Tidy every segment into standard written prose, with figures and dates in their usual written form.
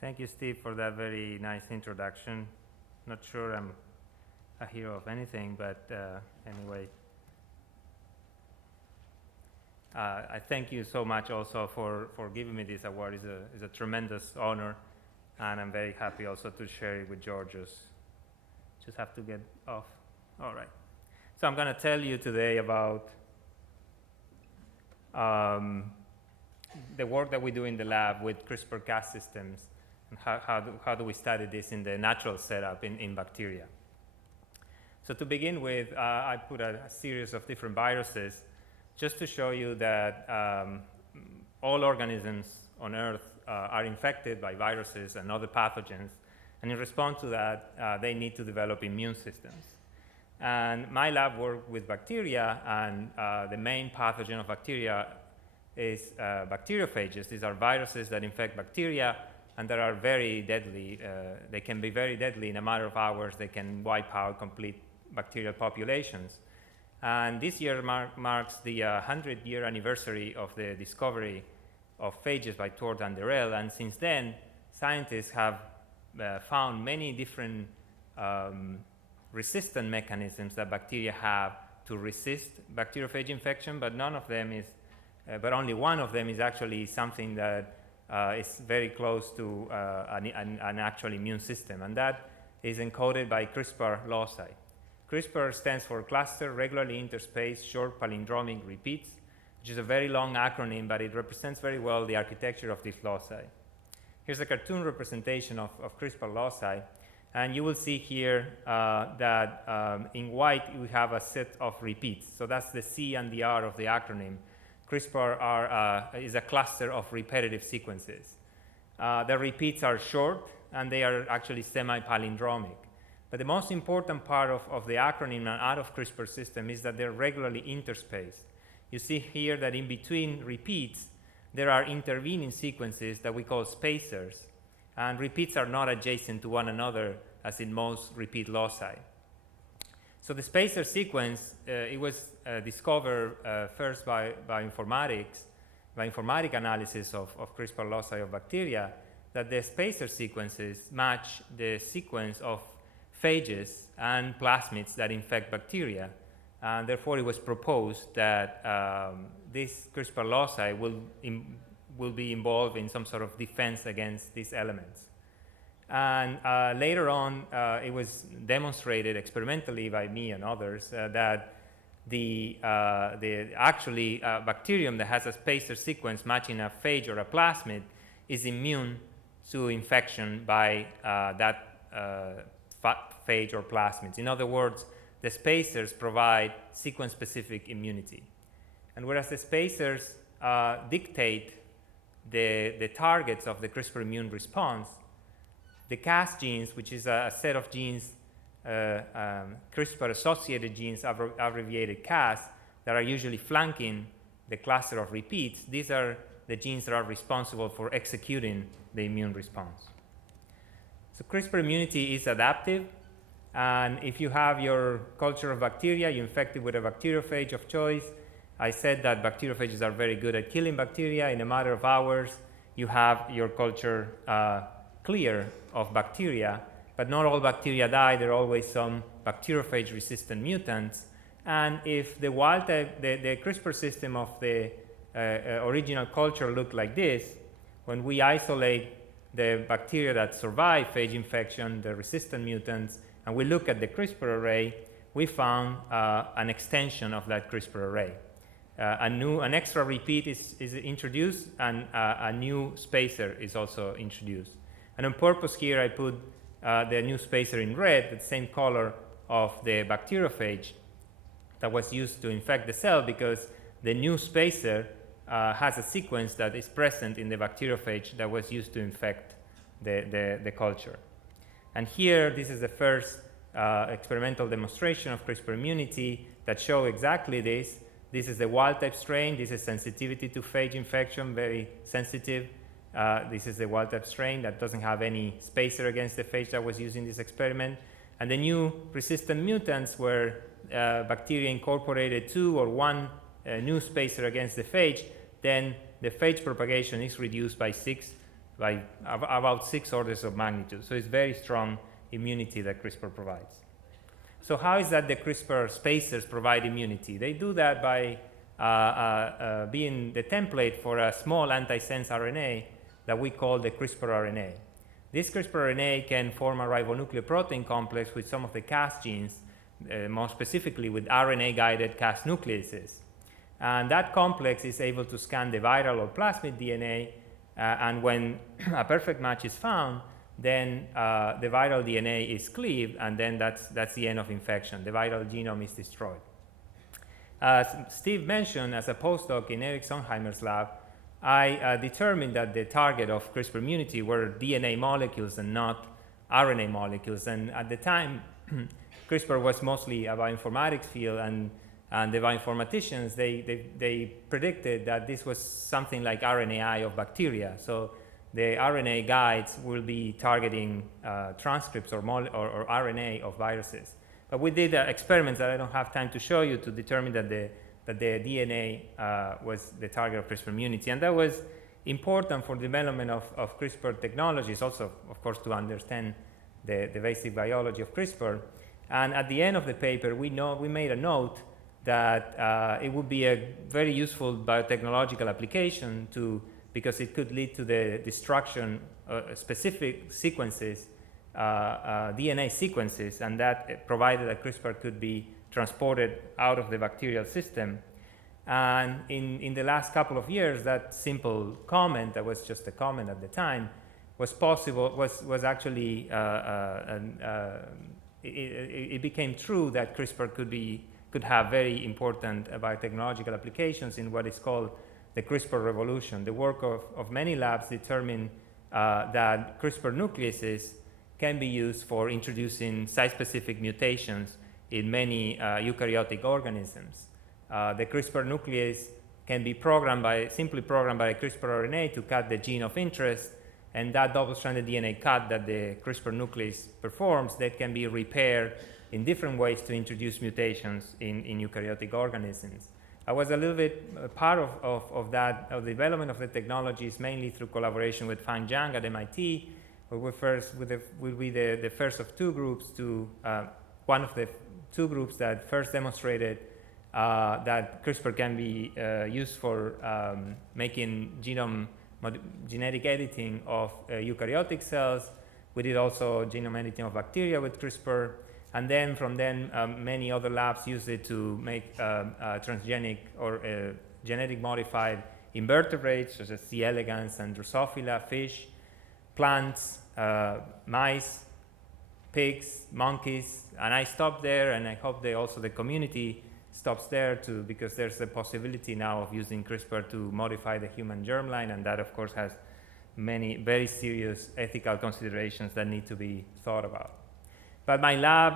Thank you, Steve, for that very nice introduction. Not sure I'm a hero of anything, but anyway. I thank you so much also for giving me this award. It's a tremendous honor, and I'm very happy also to share it with Georgios. Just have to get off. All right. So I'm going to tell you today about the work that we do in the lab with CRISPR-Cas systems, and how do we study this in the natural setup in bacteria. So to begin with, I put a series of different viruses just to show you that all organisms on Earth are infected by viruses and other pathogens, and in response to that, they need to develop immune systems. And my lab worked with bacteria, and the main pathogen of bacteria is bacteriophages. These are viruses that infect bacteria and that are very deadly. They can be very deadly. In a matter of hours, they can wipe out complete bacterial populations. And this year marks the 100-year anniversary of the discovery of phages by Tord and Earl, and since then, scientists have found many different resistant mechanisms that bacteria have to resist bacteriophage infection, but none of them is, but only one of them is actually something that is very close to an actual immune system, and that is encoded by CRISPR loci. CRISPR stands for Cluster Regularly Interspaced Short Palindromic Repeats, which is a very long acronym, but it represents very well the architecture of these loci. Here's a cartoon representation of CRISPR loci, and you will see here that in white we have a set of repeats. So that's the C and the R of the acronym. CRISPR is a cluster of repetitive sequences. The repeats are short, and they are actually semi-palindromic. But the most important part of the acronym and out of CRISPR system is that they're regularly interspaced. You see here that in between repeats, there are intervening sequences that we call spacers, and repeats are not adjacent to one another as in most repeat loci. So the spacer sequence, it was discovered first by informatic analysis of CRISPR loci of bacteria, that the spacer sequences match the sequence of phages and plasmids that infect bacteria. And therefore, it was proposed that this CRISPR loci will be involved in some sort of defense against these elements. And later on, it was demonstrated experimentally by me and others that the bacterium that has a spacer sequence matching a phage or a plasmid is immune to infection by that phage or plasmids. In other words, the spacers provide sequence-specific immunity. And whereas the spacers dictate the targets of the CRISPR immune response, the Cas genes, which is a set of genes, CRISPR-associated genes, abbreviated Cas, that are usually flanking the cluster of repeats, these are the genes that are responsible for executing the immune response. So CRISPR immunity is adaptive, and if you have your culture of bacteria, you infect it with a bacteriophage of choice. I said that bacteriophages are very good at killing bacteria. In a matter of hours, you have your culture clear of bacteria, but not all bacteria die. There are always some bacteriophage-resistant mutants. And if the wild type, the CRISPR system of the original culture looked like this, when we isolate the bacteria that survive phage infection, the resistant mutants, and we look at the CRISPR array, we found an extension of that CRISPR array. An extra repeat is introduced, and a new spacer is also introduced. And on purpose here, I put the new spacer in red, the same color of the bacteriophage that was used to infect the cell, because the new spacer has a sequence that is present in the bacteriophage that was used to infect the culture. And here, this is the first experimental demonstration of CRISPR immunity that show exactly this. This is the wild-type strain. This is sensitivity to phage infection, very sensitive. This is the wild-type strain that doesn't have any spacer against the phage that was used in this experiment. And the new resistant mutants where bacteria incorporated 2 or 1 new spacer against the phage, then the phage propagation is reduced by 6 by about 6 orders of magnitude. So it's very strong immunity that CRISPR provides. So how is that the CRISPR spacers provide immunity? They do that by being the template for a small antisense RNA that we call the CRISPR RNA. This CRISPR RNA can form a ribonucleoprotein complex with some of the Cas genes, more specifically with RNA-guided Cas nucleases. And that complex is able to scan the viral or plasmid DNA, and when a perfect match is found, then the viral DNA is cleaved, and then that's the end of infection. The viral genome is destroyed. As Steve mentioned, as a postdoc in Eric Sonheimer's lab, I determined that the target of CRISPR immunity were DNA molecules and not RNA molecules. And at the time, CRISPR was mostly a bioinformatics field, and the bioinformaticians, they predicted that this was something like RNAi of bacteria. So the RNA guides will be targeting transcripts or RNA of viruses. But we did experiments that I don't have time to show you to determine that the DNA was the target of CRISPR immunity. And that was important for the development of CRISPR technologies, also, of course, to understand the basic biology of CRISPR. And at the end of the paper, we made a note that it would be a very useful biotechnological application because it could lead to the destruction of specific sequences, DNA sequences, and that provided that CRISPR could be transported out of the bacterial system. And in the last couple of years, that simple comment, that was just a comment at the time, was actually, it became true that CRISPR could have very important biotechnological applications in what is called the CRISPR revolution. The work of many labs determined that CRISPR nucleases can be used for introducing site-specific mutations in many eukaryotic organisms. The CRISPR nuclease can be simply programmed by a CRISPR RNA to cut the gene of interest, and that double-stranded DNA cut that the CRISPR nuclease performs, that can be repaired in different ways to introduce mutations in eukaryotic organisms. I was a little bit part of the development of the technologies, mainly through collaboration with Fan Zhang at MIT, where we'll be the first of two groups one of the two groups that first demonstrated that CRISPR can be used for making genetic editing of eukaryotic cells. We did also genome editing of bacteria with CRISPR. And then many other labs used it to make transgenic or genetic modified invertebrates, such as C. elegans and Drosophila, fish, plants, mice, pigs, monkeys. And I stopped there, and I hope the community stops there too, because there's a possibility now of using CRISPR to modify the human germline, and that, of course, has many very serious ethical considerations that need to be thought about. But my lab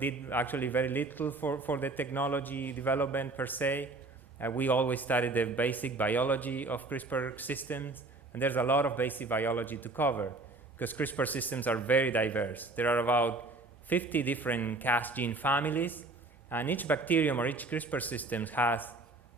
did actually very little for the technology development per se. We always studied the basic biology of CRISPR systems, and there's a lot of basic biology to cover because CRISPR systems are very diverse. There are about 50 different Cas gene families, and each bacterium or each CRISPR system has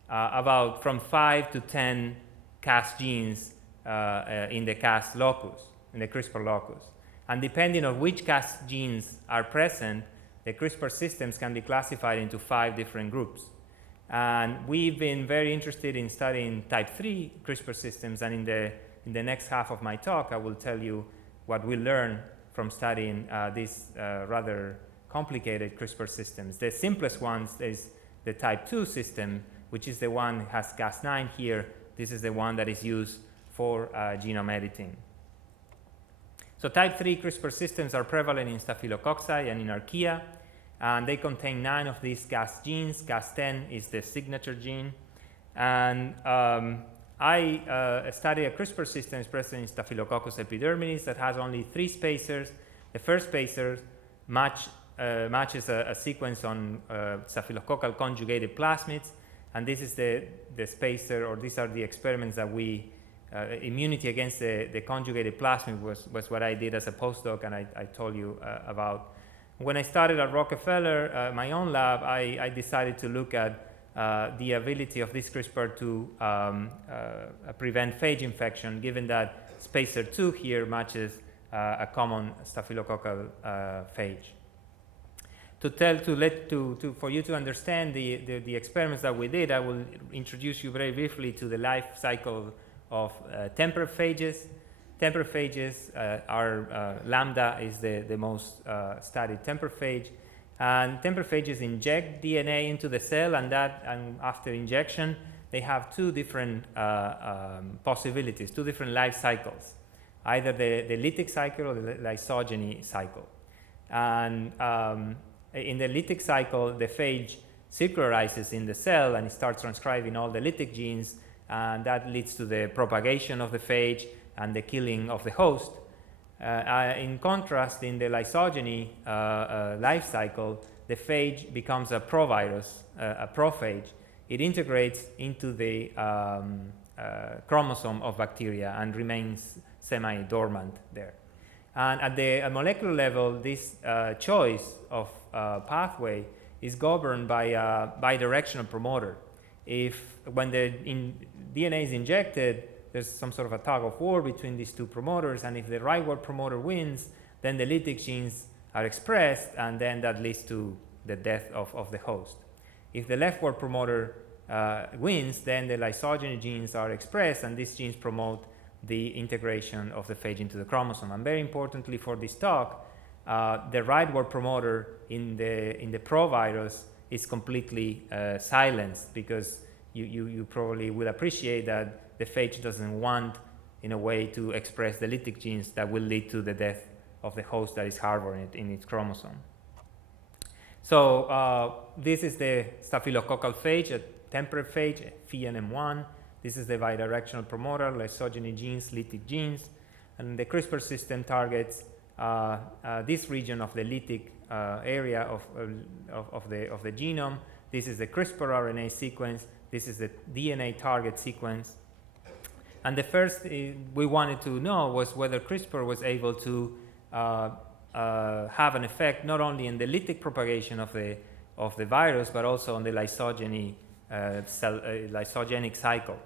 about from 5 to 10 Cas genes in the Cas locus, in the CRISPR locus. And depending on which Cas genes are present, the CRISPR systems can be classified into 5 different groups. And we've been very interested in studying type 3 CRISPR systems, and in the next half of my talk, I will tell you what we learned from studying these rather complicated CRISPR systems. The simplest ones is the type 2 system, which is the one that has Cas9 here. This is the one that is used for genome editing. So type 3 CRISPR systems are prevalent in Staphylococci and in Archaea, and they contain 9 of these Cas genes. Cas10 is the signature gene. And I studied a CRISPR system present in Staphylococcus epidermidis that has only 3 spacers. The first spacer matches a sequence on staphylococcal conjugated plasmids, and this is the spacer, or these are the experiments that immunity against the conjugated plasmid was what I did as a postdoc, and I told you about. When I started at Rockefeller, my own lab, I decided to look at the ability of this CRISPR to prevent phage infection, given that spacer 2 here matches a common staphylococcal phage. For you to understand the experiments that we did, I will introduce you very briefly to the life cycle of tempered phages. Tempered phages are lambda is the most studied tempered phage, and tempered phages inject DNA into the cell, and after injection they have two different possibilities, two different life cycles, either the lytic cycle or the lysogeny cycle. And in the lytic cycle, the phage circularizes in the cell and it starts transcribing all the lytic genes, and that leads to the propagation of the phage and the killing of the host. In contrast, in the lysogeny life cycle, the phage becomes a provirus, a prophage. It integrates into the chromosome of bacteria and remains semi-dormant there. And at the molecular level, this choice of pathway is governed by a bidirectional promoter. When the DNA is injected, there's some sort of a tug of war between these two promoters, and if the rightward promoter wins, then the lytic genes are expressed, and then that leads to the death of the host. If the leftward promoter wins, then the lysogeny genes are expressed, and these genes promote the integration of the phage into the chromosome. And very importantly for this talk, the rightward promoter in the provirus is completely silenced, because you probably will appreciate that the phage doesn't want, in a way, to express the lytic genes that will lead to the death of the host that is harboring it in its chromosome. So this is the staphylococcal phage, a temperate phage, FENM1. This is the bidirectional promoter, lysogeny genes, lytic genes, and the CRISPR system targets this region of the lytic area of the genome. This is the CRISPR RNA sequence. This is the DNA target sequence. And the first we wanted to know was whether CRISPR was able to have an effect not only in the lytic propagation of the virus, but also on the lysogeny lysogenic cycle.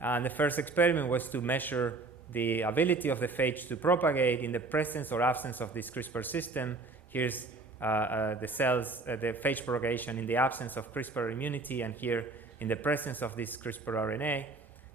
And the first experiment was to measure the ability of the phage to propagate in the presence or absence of this CRISPR system. Here's the phage propagation in the absence of CRISPR immunity, and here in the presence of this CRISPR RNA.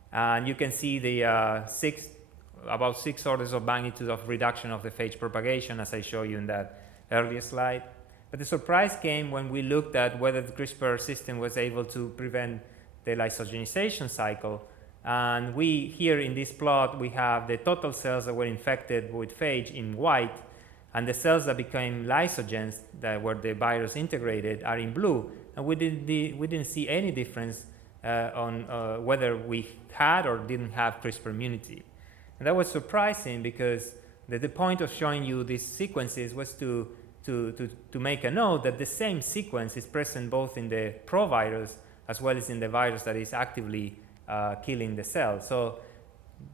And you can see the about 6 orders of magnitude of reduction of the phage propagation, as I showed you in that earlier slide. But the surprise came when we looked at whether the CRISPR system was able to prevent the lysogenization cycle. And here in this plot, we have the total cells that were infected with phage in white, and the cells that became lysogens, that were the virus integrated, are in blue. And we didn't see any difference on whether we had or didn't have CRISPR immunity. And that was surprising, because the point of showing you these sequences was to make a note that the same sequence is present both in the provirus as well as in the virus that is actively killing the cell. So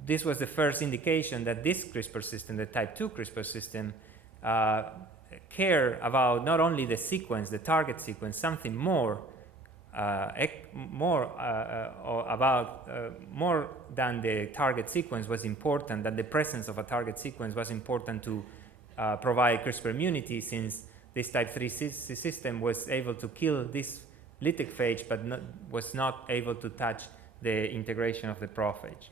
this was the first indication that this CRISPR system, the type 2 CRISPR system, care about not only the sequence, the target sequence, something more more than the target sequence was important, that the presence of a target sequence was important to provide CRISPR immunity, since this type 3 system was able to kill this lytic phage, but was not able to touch the integration of the prophage.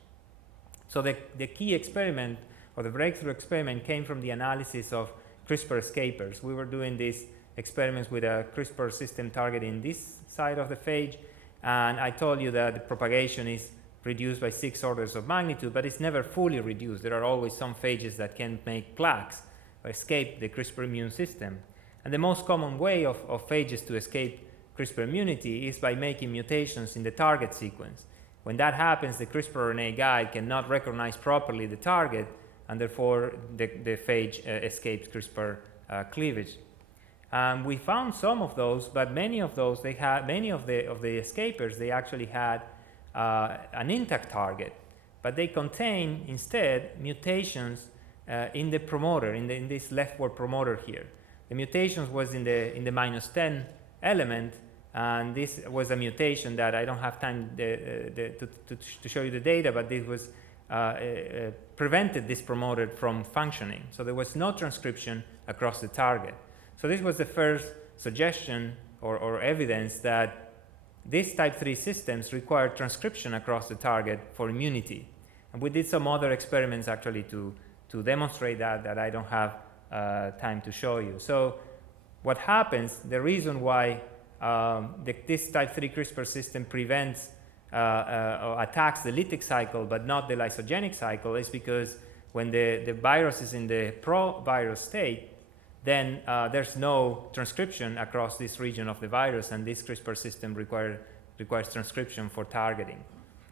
So the key experiment, or the breakthrough experiment, came from the analysis of CRISPR escapers. We were doing these experiments with a CRISPR system targeting this side of the phage, and I told you that the propagation is reduced by 6 orders of magnitude, but it's never fully reduced. There are always some phages that can make plaques or escape the CRISPR immune system. And the most common way of phages to escape CRISPR immunity is by making mutations in the target sequence. When that happens, the CRISPR RNA guide cannot recognize properly the target, and therefore the phage escapes CRISPR cleavage. We found some of those, but many of those, many of the escapers, they actually had an intact target, but they contain instead mutations in the promoter, in this leftward promoter here. The mutations was in the -10 element, And this was a mutation that I don't have time to show you the data, but this was prevented this promoter from functioning. So there was no transcription across the target. So this was the first suggestion or evidence that these type 3 systems require transcription across the target for immunity. And we did some other experiments actually to demonstrate that I don't have time to show you. So what happens, the reason why this type 3 CRISPR system prevents or attacks the lytic cycle but not the lysogenic cycle is because when the virus is in the pro-virus state, then there's no transcription across this region of the virus, and this CRISPR system requires transcription for targeting.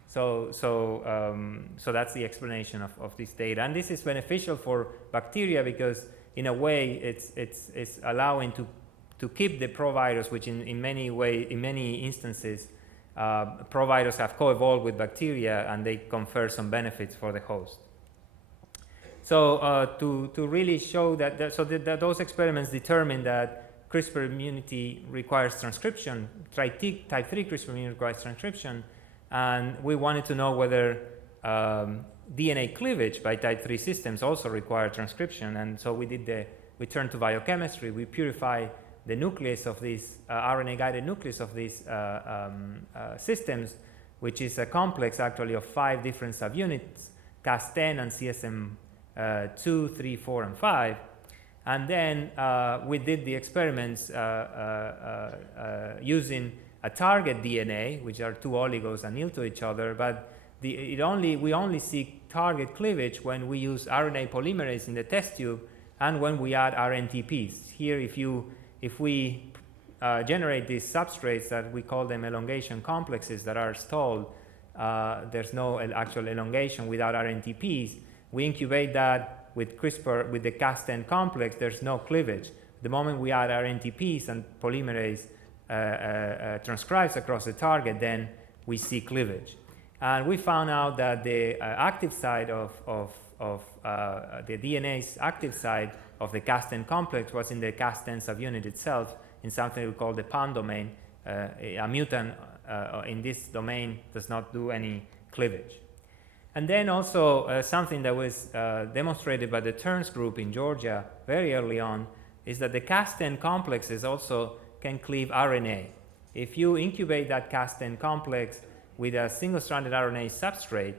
So that's the explanation of this data. And this is beneficial for bacteria because in a way it's allowing to keep the provirus, which in many instances provirus have co-evolved with bacteria and they confer some benefits for the host. So to really show that those experiments determine that CRISPR immunity requires transcription, type 3 CRISPR immunity requires transcription, and we wanted to know whether DNA cleavage by type 3 systems also require transcription. And so we turned to biochemistry. We purify the nucleus of these RNA-guided nucleus of these systems, which is a complex actually of 5 different subunits, Cas10 and CSM 2, 3, 4, and 5. And then we did the experiments using a target DNA, which are 2 oligos annealed to each other, but we only see target cleavage when we use RNA polymerase in the test tube and when we add RNTPs. Here, if we generate these substrates that we call them elongation complexes that are stalled, there's no actual elongation without RNTPs. We incubate that with CRISPR, with the Cas10 complex, there's no cleavage. The moment we add RNTPs and polymerase transcribes across the target, then we see cleavage. And we found out that the active side of the DNA's active side of the Cas10 complex was in the Cas10 subunit itself, in something we call the PAN domain. A mutant in this domain does not do any cleavage. And then also something that was demonstrated by the Terns group in Georgia very early on is that the Cas10 complexes also can cleave RNA. If you incubate that Cas10 complex with a single-stranded RNA substrate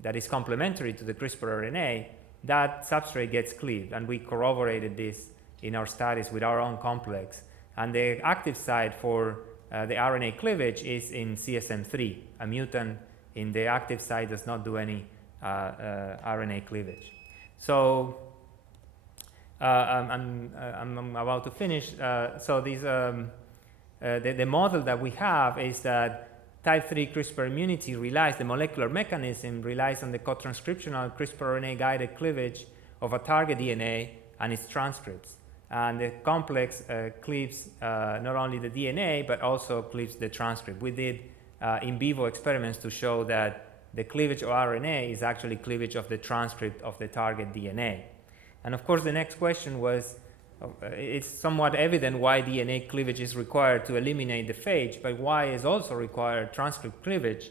that is complementary to the CRISPR RNA, that substrate gets cleaved, and we corroborated this in our studies with our own complex. And the active site for the RNA cleavage is in CSM3. A mutant in the active site does not do any RNA cleavage. So I'm about to finish. So these, the model that we have is that type 3 CRISPR immunity the molecular mechanism relies on the co-transcriptional CRISPR RNA guided cleavage of a target DNA and its transcripts. And the complex cleaves not only the DNA, but also cleaves the transcript. We did in vivo experiments to show that the cleavage of RNA is actually cleavage of the transcript of the target DNA. And of course, the next question was, it's somewhat evident why DNA cleavage is required to eliminate the phage, but why is also required transcript cleavage?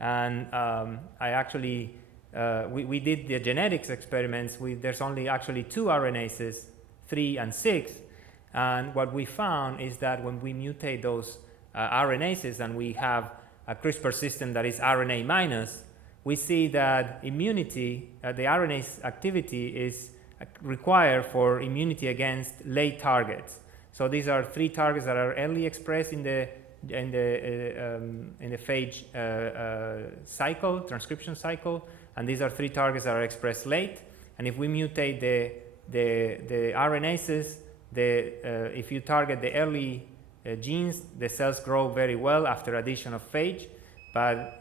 And I actually, we did the genetics experiments. There's only actually 2 RNases, 3 and 6. And what we found is that when we mutate those RNases and we have a CRISPR system that is RNA minus, we see that immunity, the RNA's activity is required for immunity against late targets. So these are 3 targets that are early expressed in the phage cycle, transcription cycle, and these are 3 targets that are expressed late. And if we mutate the RNases, if you target the early genes, the cells grow very well after addition of phage. But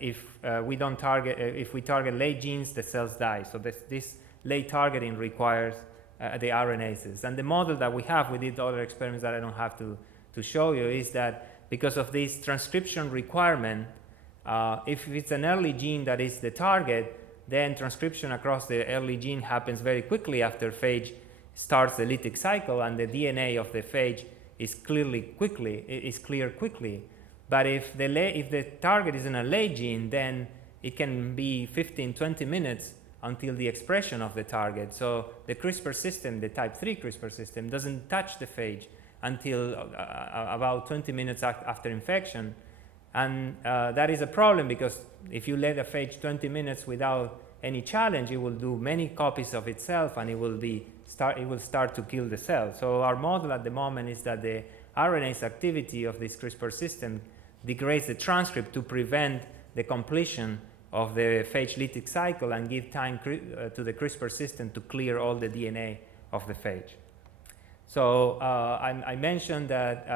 if we target late genes, the cells die. So this late targeting requires the RNases. And the model that we have, we did other experiments that I don't have to show you, is that because of this transcription requirement, if it's an early gene that is the target, then transcription across the early gene happens very quickly after phage starts the lytic cycle, and the DNA of the phage is clear quickly. But if the target is in a late gene, then it can be 15-20 minutes until the expression of the target. So the CRISPR system, the type 3 CRISPR system, doesn't touch the phage until about 20 minutes after infection. And that is a problem, because if you let a phage 20 minutes without any challenge, it will do many copies of itself, and it will start to kill the cell. So our model at the moment is that the RNase activity of this CRISPR system degrades the transcript to prevent the completion of the phage lytic cycle and give time to the CRISPR system to clear all the DNA of the phage. So I mentioned that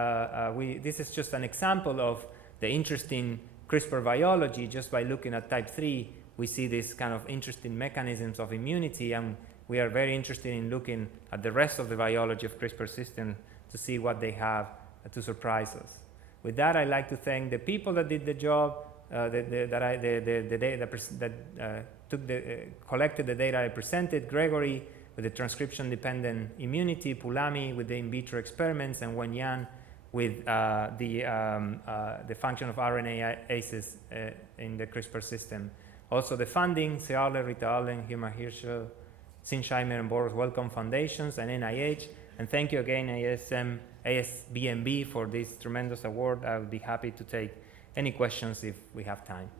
this is just an example of the interesting CRISPR biology. Just by looking at type 3, we see this kind of interesting mechanisms of immunity, and we are very interested in looking at the rest of the biology of CRISPR system to see what they have to surprise us. With that, I'd like to thank the people that did the job, collected the data I presented, Gregory with the transcription-dependent immunity, Pulami with the in vitro experiments, and Wenyan with the function of RNases in the CRISPR system. Also the funding, Searle, Rita Allen, Hirma Hirschel, Sinsheimer and Boris Wellcome Foundations, and NIH. And thank you again, ASBMB, for this tremendous award. I would be happy to take any questions if we have time.